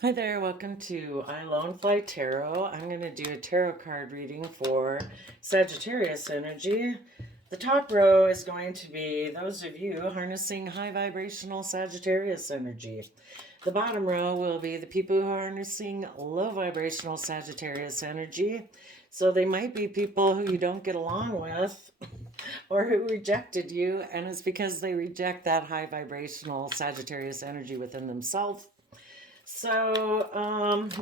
Hi there, welcome to I Lone Fly Tarot. I'm going to do a tarot card reading for Sagittarius energy. The top row is going to be those of you harnessing high vibrational Sagittarius energy. The bottom row will be the people who are harnessing low vibrational Sagittarius energy. So they might be people who you don't get along with or who rejected you, and it's because they reject that high vibrational Sagittarius energy within themselves. So,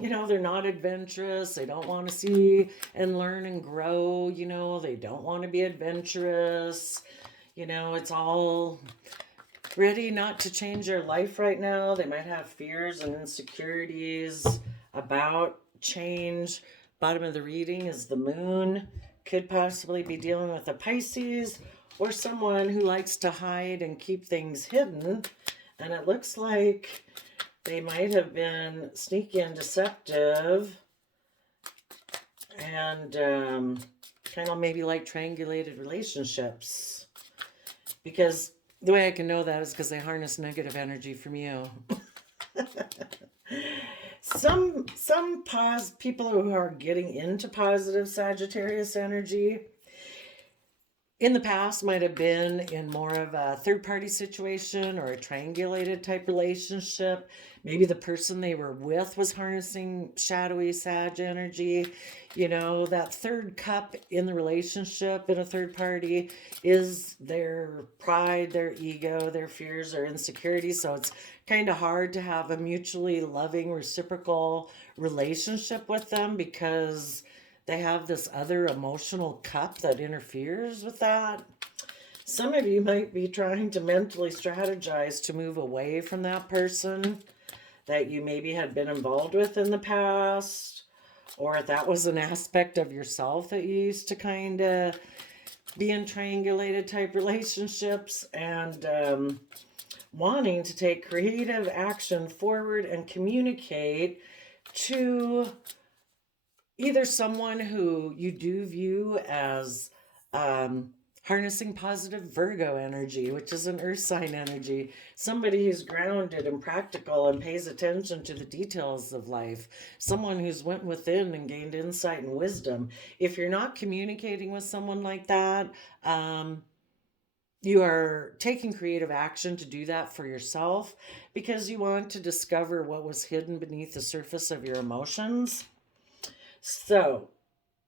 they're not adventurous. They don't want to see and learn and grow. They don't want to be adventurous. It's all ready not to change their life right now. They might have fears and insecurities about change. Bottom of the reading is the moon. Could possibly be dealing with a Pisces or someone who likes to hide and keep things hidden. And it looks like they might have been sneaky and deceptive and kind of maybe like triangulated relationships. Because the way I can know that is because they harness negative energy from you. some people who are getting into positive Sagittarius energy in the past might have been in more of a third party situation or a triangulated type relationship. Maybe the person they were with was harnessing shadowy Sag energy. That third cup in the relationship in a third party is their pride, their ego, their fears, their insecurities. So it's kind of hard to have a mutually loving, reciprocal relationship with them because they have this other emotional cup that interferes with that. Some of you might be trying to mentally strategize to move away from that person that you maybe had been involved with in the past, or if that was an aspect of yourself that you used to kind of be in triangulated type relationships, and wanting to take creative action forward and communicate to either someone who you do view as harnessing positive Virgo energy, which is an earth sign energy, somebody who's grounded and practical and pays attention to the details of life, someone who's went within and gained insight and wisdom. If you're not communicating with someone like that, you are taking creative action to do that for yourself because you want to discover what was hidden beneath the surface of your emotions. So,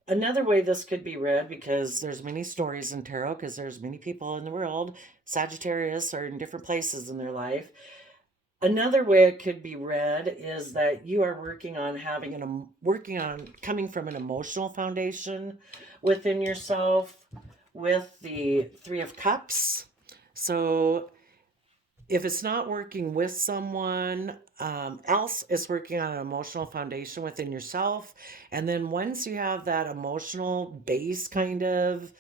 another way this could be read, because there's many stories in tarot, because there's many people in the world, Sagittarius are in different places in their life. Another way it could be read is that you are working on coming from an emotional foundation within yourself with the Three of Cups. So if it's not working with someone else, it's working on an emotional foundation within yourself. And then once you have that emotional base kind of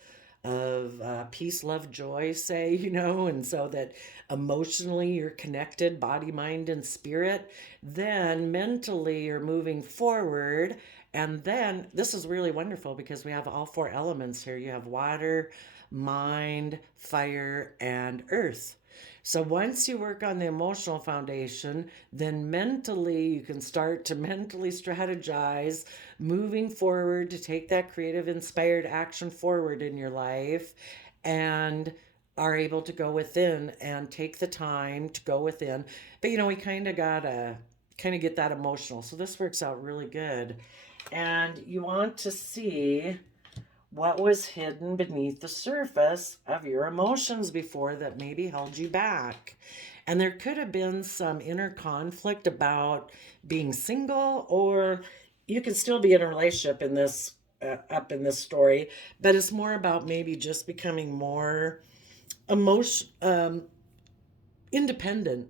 peace, love, joy, say, and so that emotionally you're connected, body, mind, and spirit, then mentally you're moving forward. And then this is really wonderful because we have all four elements here. You have water, mind, fire, and earth. So once you work on the emotional foundation, then mentally you can start to mentally strategize moving forward to take that creative inspired action forward in your life, and are able to go within and take the time to go within. But we kind of gotta get that emotional. So this works out really good. And you want to see what was hidden beneath the surface of your emotions before that maybe held you back. And there could have been some inner conflict about being single, or you can still be in a relationship in this up in this story, but it's more about maybe just becoming more emotion independent,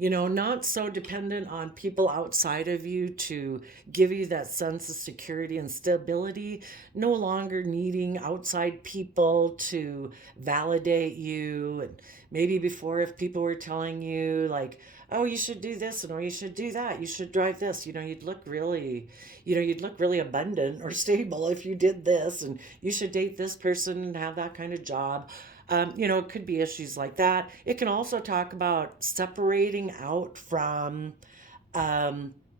not so dependent on people outside of you to give you that sense of security and stability, no longer needing outside people to validate you. And maybe before, if people were telling you, like, oh, you should do this, and oh, you should do that, you should drive this, you'd look really abundant or stable if you did this, and you should date this person and have that kind of job. It could be issues like that. It can also talk about separating out from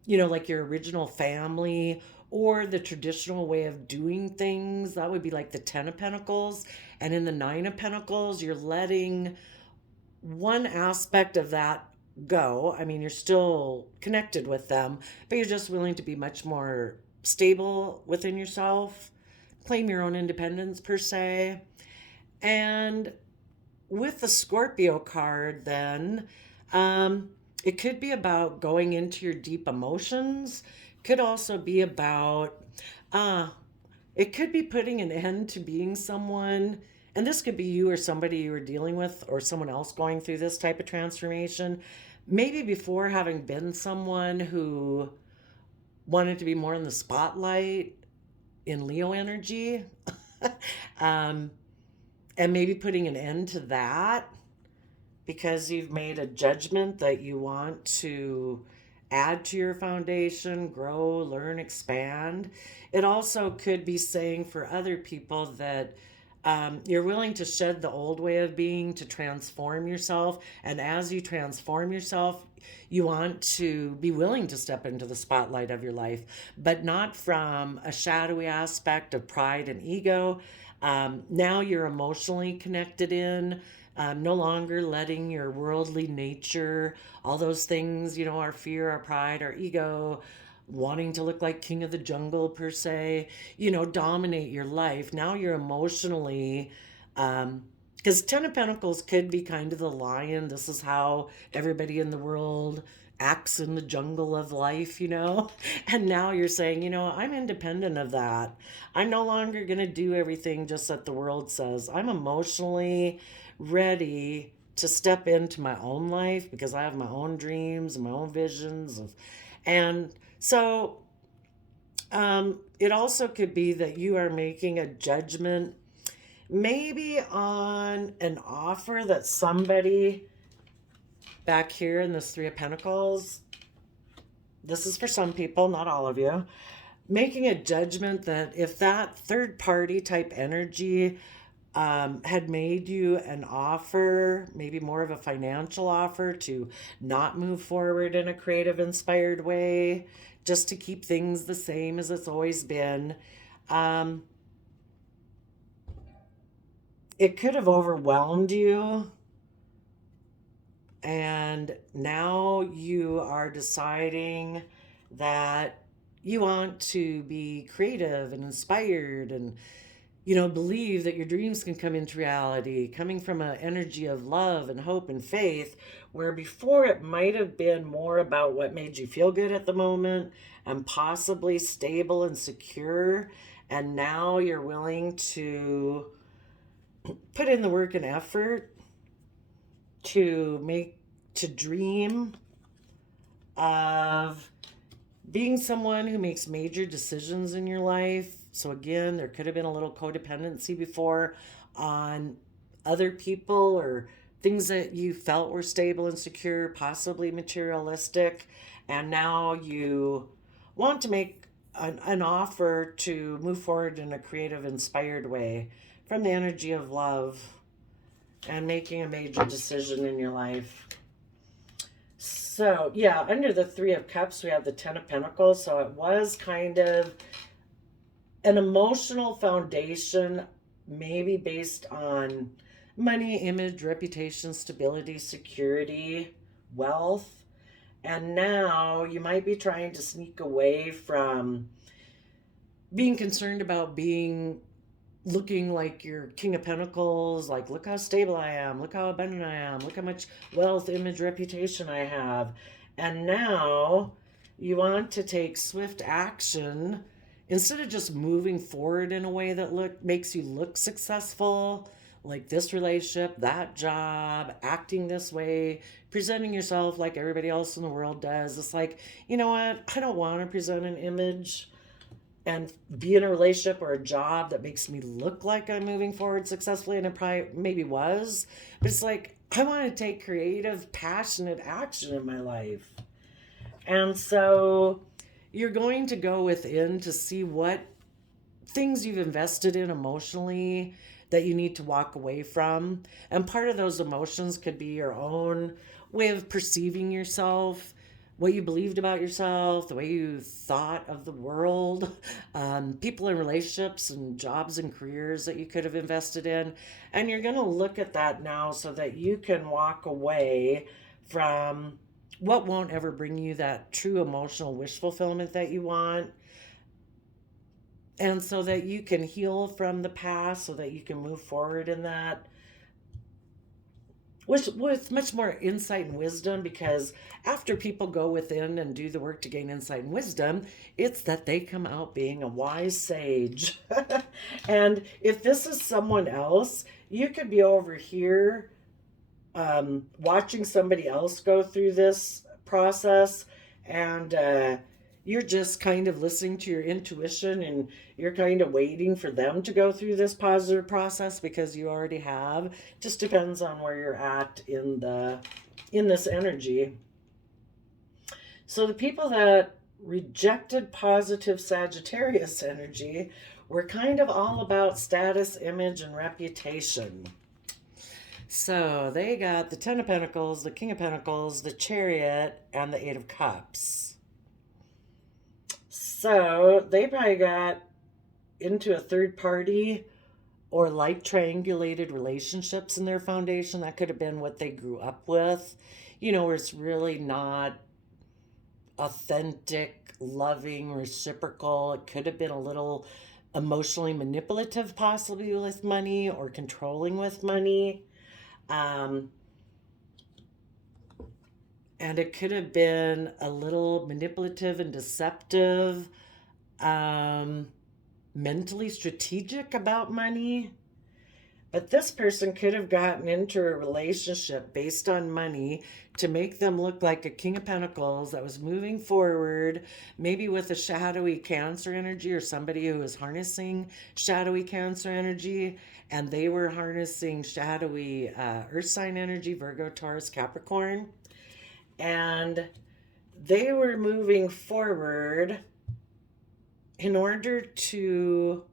like your original family or the traditional way of doing things. That would be like the 10 of Pentacles. And in the 9 of Pentacles, you're letting one aspect of that go. I mean, you're still connected with them, but you're just willing to be much more stable within yourself, claim your own independence per se. And with the Scorpio card, then, it could be about going into your deep emotions. Could also be about, uh, it could be putting an end to being someone, and this could be you or somebody you were dealing with or someone else going through this type of transformation. Maybe before having been someone who wanted to be more in the spotlight in Leo energy. um, and maybe putting an end to that because you've made a judgment that you want to add to your foundation, grow, learn, expand. It also could be saying for other people that you're willing to shed the old way of being to transform yourself. And as you transform yourself, you want to be willing to step into the spotlight of your life, but not from a shadowy aspect of pride and ego. Now you're emotionally connected in, no longer letting your worldly nature, all those things, our fear, our pride, our ego, wanting to look like king of the jungle per se, dominate your life. Now you're emotionally, because 10 of Pentacles could be kind of the lion. This is how everybody in the world acts in the jungle of life. And now you're saying, I'm independent of that. I'm no longer going to do everything just that the world says. I'm emotionally ready to step into my own life because I have my own dreams and my own visions and so it also could be that you are making a judgment maybe on an offer that somebody back here in this 3 of Pentacles, this is for some people, not all of you, making a judgment that if that third party type energy had made you an offer, maybe more of a financial offer to not move forward in a creative, inspired way, just to keep things the same as it's always been. It could have overwhelmed you. And now you are deciding that you want to be creative and inspired and believe that your dreams can come into reality, coming from an energy of love and hope and faith, where before it might have been more about what made you feel good at the moment and possibly stable and secure. And now you're willing to put in the work and effort to dream of being someone who makes major decisions in your life. So again, there could have been a little codependency before on other people or things that you felt were stable and secure, possibly materialistic. And now you want to make an offer to move forward in a creative, inspired way from the energy of love and making a major decision in your life. So, yeah, under the 3 of Cups, we have the 10 of Pentacles. So it was kind of an emotional foundation, maybe based on money, image, reputation, stability, security, wealth. And now you might be trying to sneak away from being concerned about looking like your King of Pentacles, like, look how stable I am, look how abundant I am, look how much wealth, image, reputation I have. And now you want to take swift action instead of just moving forward in a way that makes you look successful, like this relationship, that job, acting this way, presenting yourself like everybody else in the world does. It's like, you know what? I don't want to present an image and be in a relationship or a job that makes me look like I'm moving forward successfully, and it probably maybe was, but it's like, I want to take creative, passionate action in my life. And so you're going to go within to see what things you've invested in emotionally that you need to walk away from. And part of those emotions could be your own way of perceiving yourself, what you believed about yourself, the way you thought of the world, people in relationships and jobs and careers that you could have invested in. And you're going to look at that now so that you can walk away from what won't ever bring you that true emotional wish fulfillment that you want. And so that you can heal from the past, so that you can move forward in that with much more insight and wisdom, because after people go within and do the work to gain insight and wisdom, it's that they come out being a wise sage. And if this is someone else, you could be over here watching somebody else go through this process, and you're just kind of listening to your intuition, and you're kind of waiting for them to go through this positive process because you already have. Just depends on where you're at in this energy. So the people that rejected positive Sagittarius energy were kind of all about status, image, and reputation. So they got the Ten of Pentacles, the King of Pentacles, the Chariot, and the Eight of Cups. So they probably got into a third party or like triangulated relationships in their foundation. That could have been what they grew up with, where it's really not authentic, loving, reciprocal. It could have been a little emotionally manipulative, possibly with money, or controlling with money. And it could have been a little manipulative and deceptive, mentally strategic about money. But this person could have gotten into a relationship based on money to make them look like a King of Pentacles that was moving forward, maybe with a shadowy Cancer energy, or somebody who was harnessing shadowy Cancer energy, and they were harnessing shadowy Earth sign energy, Virgo, Taurus, Capricorn. And they were moving forward in order to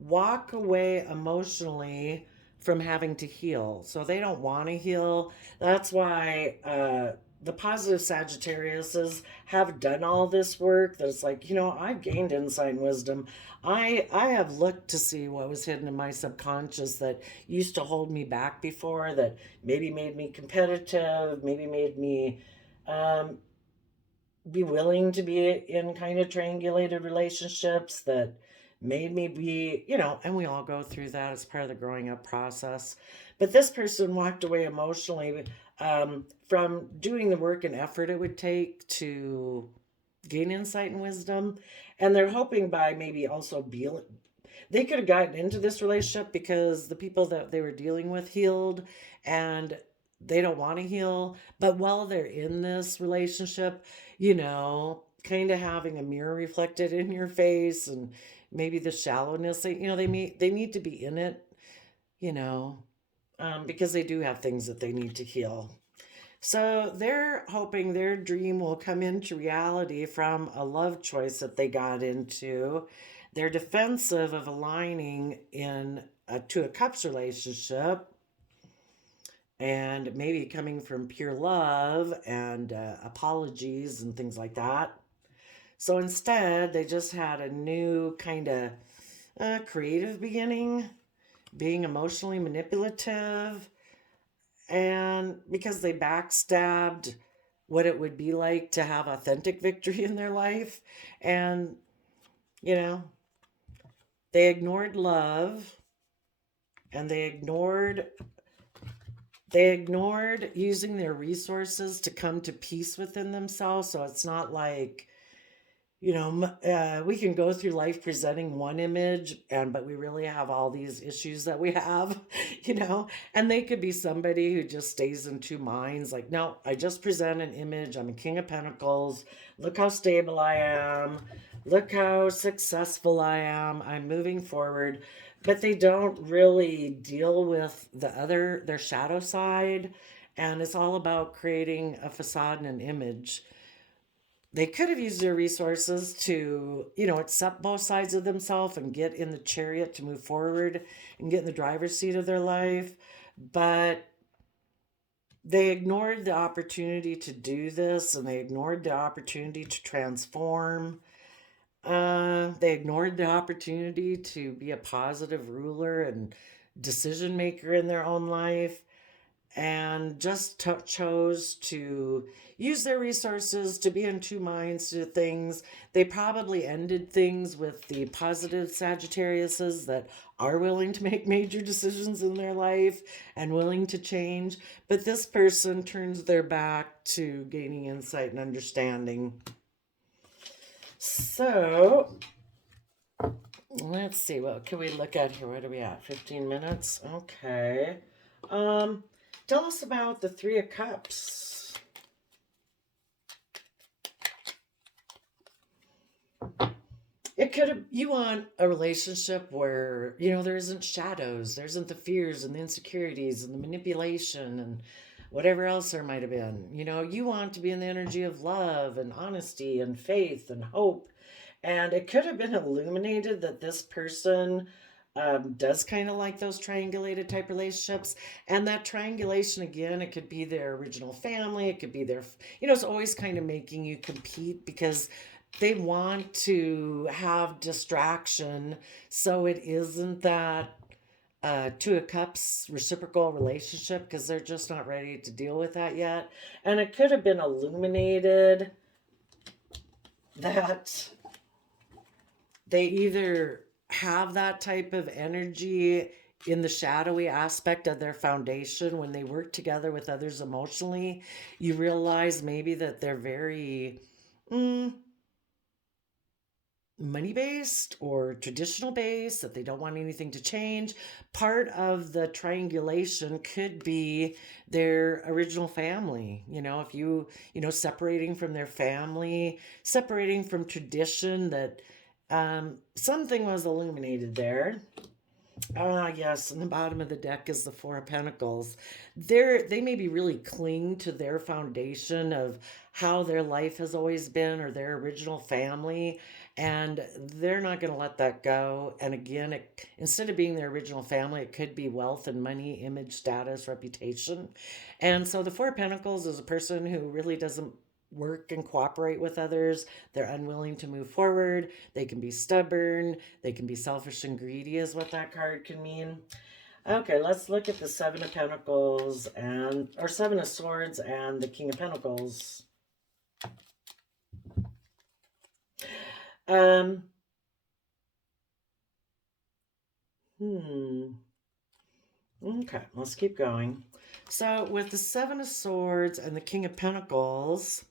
walk away emotionally from having to heal. So they don't want to heal. That's why the positive Sagittariuses have done all this work. That's like, I've gained insight and wisdom. I have looked to see what was hidden in my subconscious that used to hold me back before, that maybe made me competitive, maybe made me be willing to be in kind of triangulated relationships, that made me be, and we all go through that as part of the growing up process. But this person walked away emotionally from doing the work and effort it would take to gain insight and wisdom. And they're hoping by maybe also they could have gotten into this relationship because the people that they were dealing with healed, and they don't want to heal. But while they're in this relationship, kind of having a mirror reflected in your face, and maybe the shallowness, they need to be in it, because they do have things that they need to heal. So they're hoping their dream will come into reality from a love choice that they got into. They're defensive of aligning to a cups relationship, and maybe coming from pure love and apologies and things like that. So instead, they just had a new kind of creative beginning, being emotionally manipulative, and because they backstabbed what it would be like to have authentic victory in their life. And, they ignored love, and they ignored using their resources to come to peace within themselves. So it's not like, we can go through life presenting one image, but we really have all these issues that we have, and they could be somebody who just stays in two minds. Like, no, I just present an image. I'm a King of Pentacles. Look how stable I am. Look how successful I am. I'm moving forward. But they don't really deal with their shadow side. And it's all about creating a facade and an image. They could have used their resources to, accept both sides of themselves and get in the chariot to move forward and get in the driver's seat of their life. But they ignored the opportunity to do this, and they ignored the opportunity to transform. They ignored the opportunity to be a positive ruler and decision maker in their own life, and just chose to use their resources to be in two minds to things. They probably ended things with the positive Sagittariuses that are willing to make major decisions in their life and willing to change. But this person turns their back to gaining insight and understanding. So let's see, what can we look at here? What are we at? 15 minutes? Okay. Um, Tell us about the Three of Cups. It could have, you want a relationship where, there isn't shadows, there isn't the fears and the insecurities and the manipulation and whatever else there might have been. You want to be in the energy of love and honesty and faith and hope. And it could have been illuminated that this person does kind of like those triangulated type relationships. And that triangulation, again, it could be their original family, it could be their, it's always kind of making you compete because they want to have distraction. So it isn't that Two of Cups reciprocal relationship because they're just not ready to deal with that yet. And it could have been illuminated that they either have that type of energy in the shadowy aspect of their foundation when they work together with others emotionally. You realize maybe that they're very money based or traditional based, that they don't want anything to change. Part of the triangulation could be their original family. If separating from their family, separating from tradition, that something was illuminated there. Yes, in the bottom of the deck is the Four of Pentacles. They maybe really cling to their foundation of how their life has always been or their original family, and they're not going to let that go. And again, instead of being their original family, it could be wealth and money, image, status, reputation. And so the Four of Pentacles is a person who really doesn't work and cooperate with others. They're unwilling to move forward. They can be stubborn. They can be selfish and greedy, is what that card can mean. Okay, let's look at the Seven of Pentacles or Seven of Swords and the King of Pentacles. Okay, let's keep going. So with the Seven of Swords and the King of Pentacles,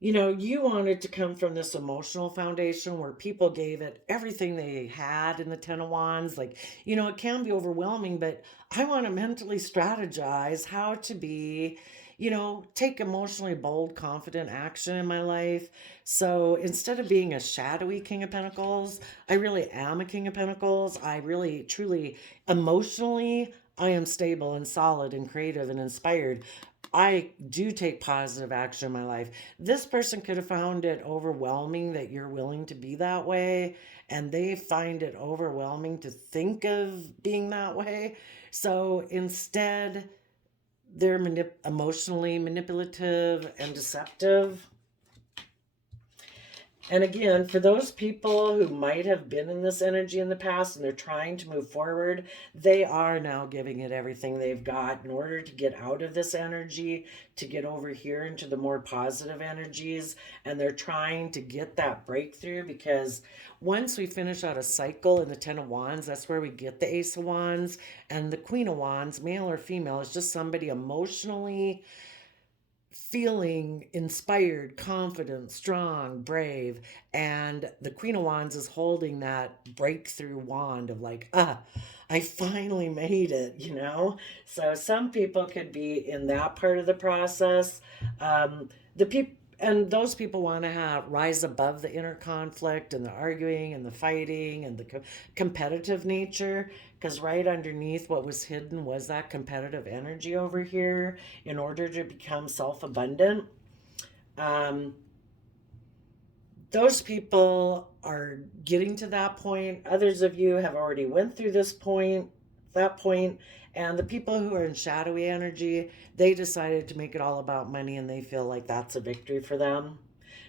you wanted to come from this emotional foundation where people gave it everything they had in the Ten of Wands. Like, it can be overwhelming, but I want to mentally strategize how to be, take emotionally bold, confident action in my life. So instead of being a shadowy King of Pentacles, I really am a King of Pentacles. I really, truly, emotionally, I am stable and solid and creative and inspired. I do take positive action in my life. This person could have found it overwhelming that you're willing to be that way, and they find it overwhelming to think of being that way. So instead, they're emotionally manipulative and deceptive. And again, for those people who might have been in this energy in the past and they're trying to move forward, they are now giving it everything they've got in order to get out of this energy, to get over here into the more positive energies. And they're trying to get that breakthrough, because once we finish out a cycle in the Ten of Wands, that's where we get the Ace of Wands. And the Queen of Wands, male or female, is just somebody emotionally feeling inspired, confident, strong, brave. And the Queen of Wands is holding that breakthrough wand of like, I finally made it. So some people could be in that part of the process. And those people want to rise above the inner conflict and the arguing and the fighting and the competitive nature, because right underneath what was hidden was that competitive energy over here in order to become self-abundant. Those people are getting to that point. Others of you have already went through that point, and the people who are in shadowy energy, they decided to make it all about money, and they feel like that's a victory for them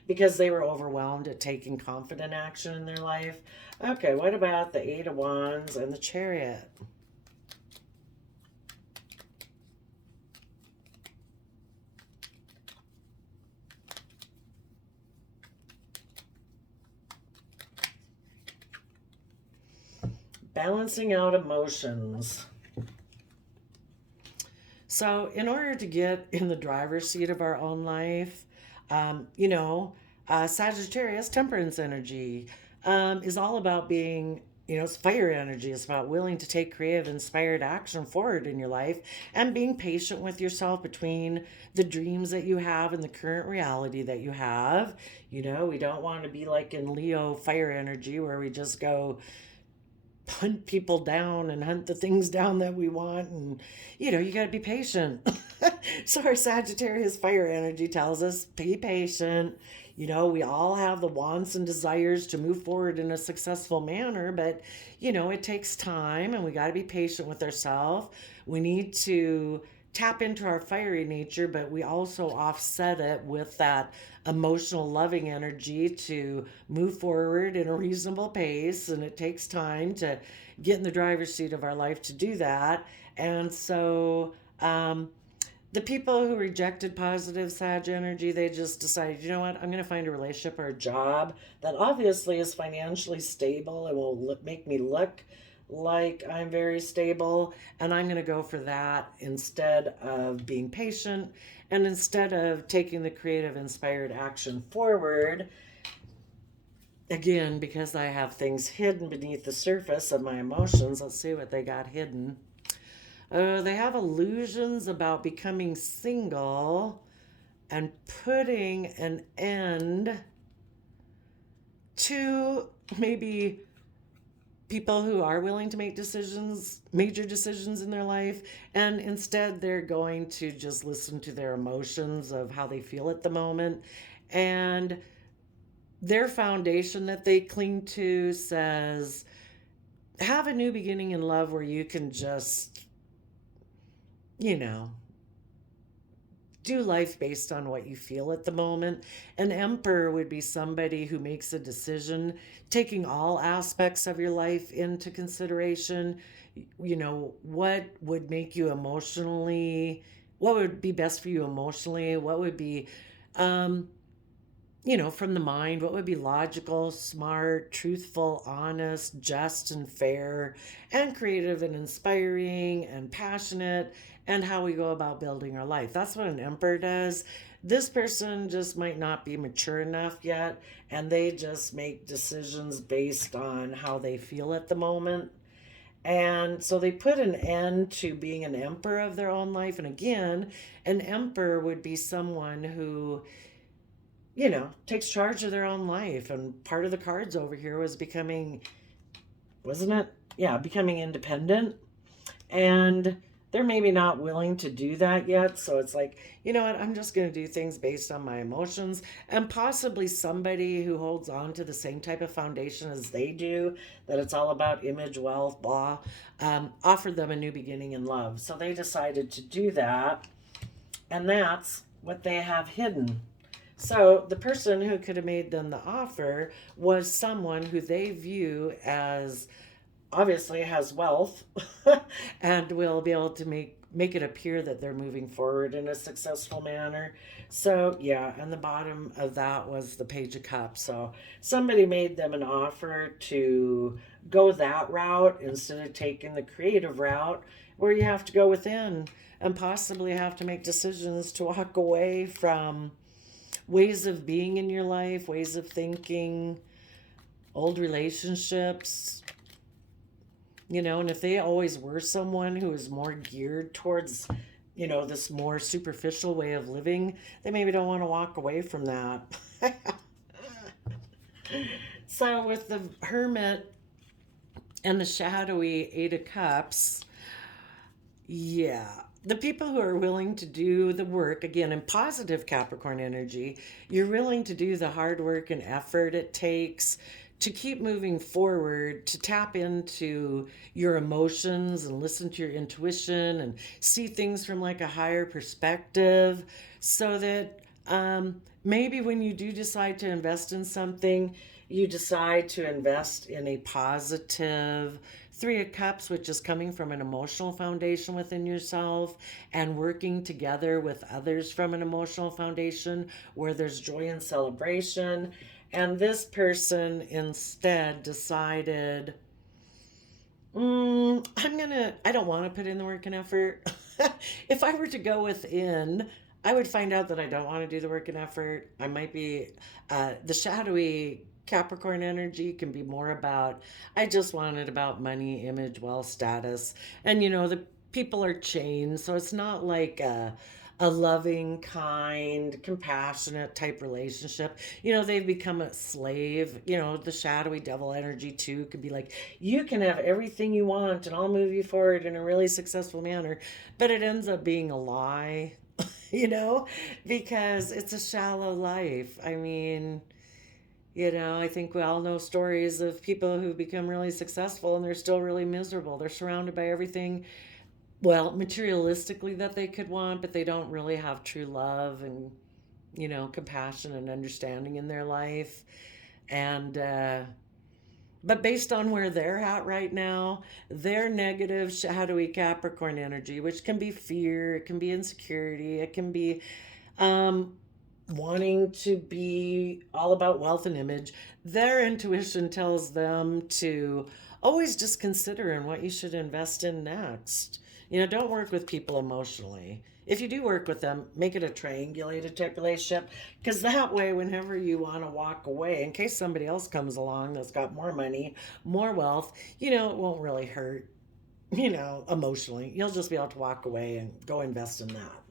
because they were overwhelmed at taking confident action in their life. Okay, what about the Eight of Wands and the Chariot? Balancing out emotions. So, in order to get in the driver's seat of our own life, Sagittarius, temperance energy, is all about being, it's fire energy. It's about willing to take creative, inspired action forward in your life and being patient with yourself between the dreams that you have and the current reality that you have. We don't want to be like in Leo fire energy where we just go hunt people down and hunt the things down that we want, and you got to be patient. So our Sagittarius fire energy tells us be patient. We all have the wants and desires to move forward in a successful manner, but it takes time, and we got to be patient with ourselves. We need to tap into our fiery nature, but we also offset it with that emotional loving energy to move forward in a reasonable pace, and it takes time to get in the driver's seat of our life to do that. And so the people who rejected positive Sag energy, they just decided, you know what, I'm going to find a relationship or a job that obviously is financially stable and will make me look like I'm very stable, and I'm going to go for that instead of being patient, and instead of taking the creative inspired action forward. Again, because I have things hidden beneath the surface of my emotions, let's see what they got hidden. They have illusions about becoming single and putting an end to maybe people who are willing to make major decisions in their life, and instead they're going to just listen to their emotions of how they feel at the moment. And their foundation that they cling to says, have a new beginning in love where you can just, do life based on what you feel at the moment. An emperor would be somebody who makes a decision, taking all aspects of your life into consideration. What would make you emotionally, what would be best for you emotionally, what would be, from the mind, what would be logical, smart, truthful, honest, just, and fair, and creative and inspiring and passionate, and how we go about building our life. That's what an emperor does. This person just might not be mature enough yet, and they just make decisions based on how they feel at the moment. And so they put an end to being an emperor of their own life. And again, an emperor would be someone who, takes charge of their own life. And part of the cards over here was becoming, wasn't it? Yeah, becoming independent. And they're maybe not willing to do that yet. So it's like, you know what? I'm just going to do things based on my emotions. And possibly somebody who holds on to the same type of foundation as they do, that it's all about image, wealth, blah, offered them a new beginning in love. So they decided to do that. And that's what they have hidden. So the person who could have made them the offer was someone who they view as obviously has wealth and will be able to make it appear that they're moving forward in a successful manner. So yeah, and the bottom of that was the Page of Cups. So somebody made them an offer to go that route instead of taking the creative route where you have to go within and possibly have to make decisions to walk away from ways of being in your life, ways of thinking, old relationships, and if they always were someone who is more geared towards, this more superficial way of living, they maybe don't want to walk away from that. So with the Hermit and the shadowy Eight of Cups, yeah, the people who are willing to do the work, again, in positive Capricorn energy, you're willing to do the hard work and effort it takes to keep moving forward, to tap into your emotions and listen to your intuition and see things from like a higher perspective, so that maybe when you do decide to invest in something, you decide to invest in a positive Three of Cups, which is coming from an emotional foundation within yourself and working together with others from an emotional foundation where there's joy and celebration. And this person instead decided, I don't want to put in the work and effort. If I were to go within, I would find out that I don't want to do the work and effort. I might be, the shadowy Capricorn energy can be more about, I just want it about money, image, wealth, status. And, the people are chained. So it's not like a loving, kind, compassionate type relationship. They've become a slave. The shadowy devil energy too could be like, you can have everything you want and I'll move you forward in a really successful manner. But it ends up being a lie, because it's a shallow life. I mean, I think we all know stories of people who become really successful and they're still really miserable. They're surrounded by everything, well, materialistically that they could want, but they don't really have true love and, compassion and understanding in their life. And, but based on where they're at right now, their negative, shadowy Capricorn energy, which can be fear, it can be insecurity, it can be wanting to be all about wealth and image, their intuition tells them to always just consider in what you should invest in next. Don't work with people emotionally. If you do work with them, make it a triangulated type relationship, because that way, whenever you want to walk away, in case somebody else comes along that's got more money, more wealth, it won't really hurt, emotionally. You'll just be able to walk away and go invest in that.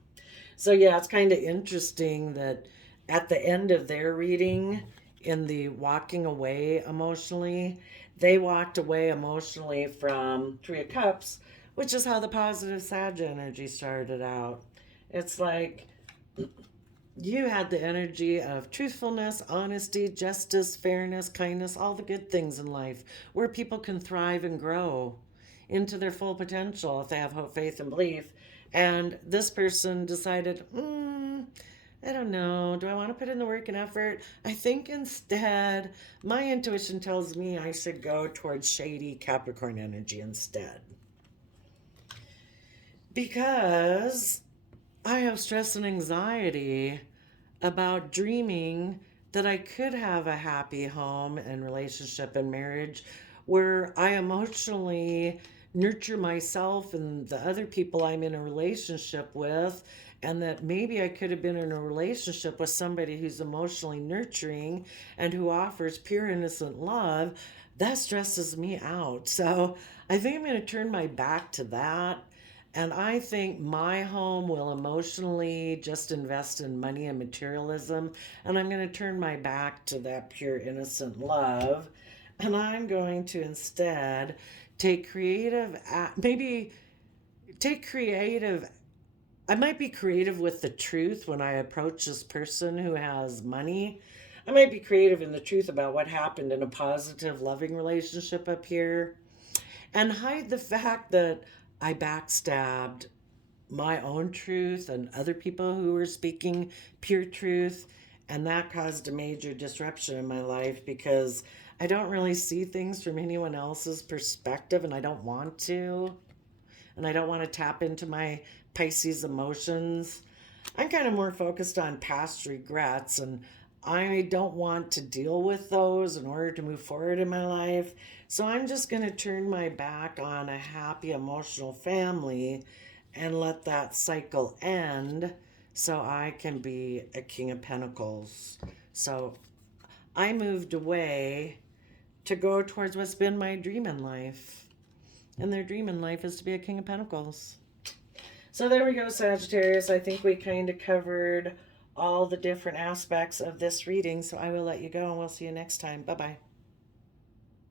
So yeah, it's kind of interesting that at the end of their reading, in the walking away emotionally, they walked away emotionally from Three of Cups, which is how the positive Sag energy started out. It's like you had the energy of truthfulness, honesty, justice, fairness, kindness, all the good things in life where people can thrive and grow into their full potential if they have hope, faith, and belief. And this person decided, I don't know, do I want to put in the work and effort? I think instead, my intuition tells me I should go towards shady Capricorn energy instead. Because I have stress and anxiety about dreaming that I could have a happy home and relationship and marriage where I emotionally nurture myself and the other people I'm in a relationship with, and that maybe I could have been in a relationship with somebody who's emotionally nurturing and who offers pure innocent love. That stresses me out. So I think I'm going to turn my back to that. And I think my home will emotionally just invest in money and materialism. And I'm going to turn my back to that pure, innocent love. And I'm going to instead take creative, maybe take creative. I might be creative with the truth when I approach this person who has money. I might be creative in the truth about what happened in a positive, loving relationship up here. And hide the fact that I backstabbed my own truth and other people who were speaking pure truth. And that caused a major disruption in my life because I don't really see things from anyone else's perspective, and I don't want to. And I don't want to tap into my Pisces emotions. I'm kind of more focused on past regrets, and I don't want to deal with those in order to move forward in my life. So I'm just going to turn my back on a happy emotional family and let that cycle end so I can be a King of Pentacles. So I moved away to go towards what's been my dream in life. And their dream in life is to be a King of Pentacles. So there we go, Sagittarius. I think we kind of covered all the different aspects of this reading. So I will let you go and we'll see you next time. Bye-bye.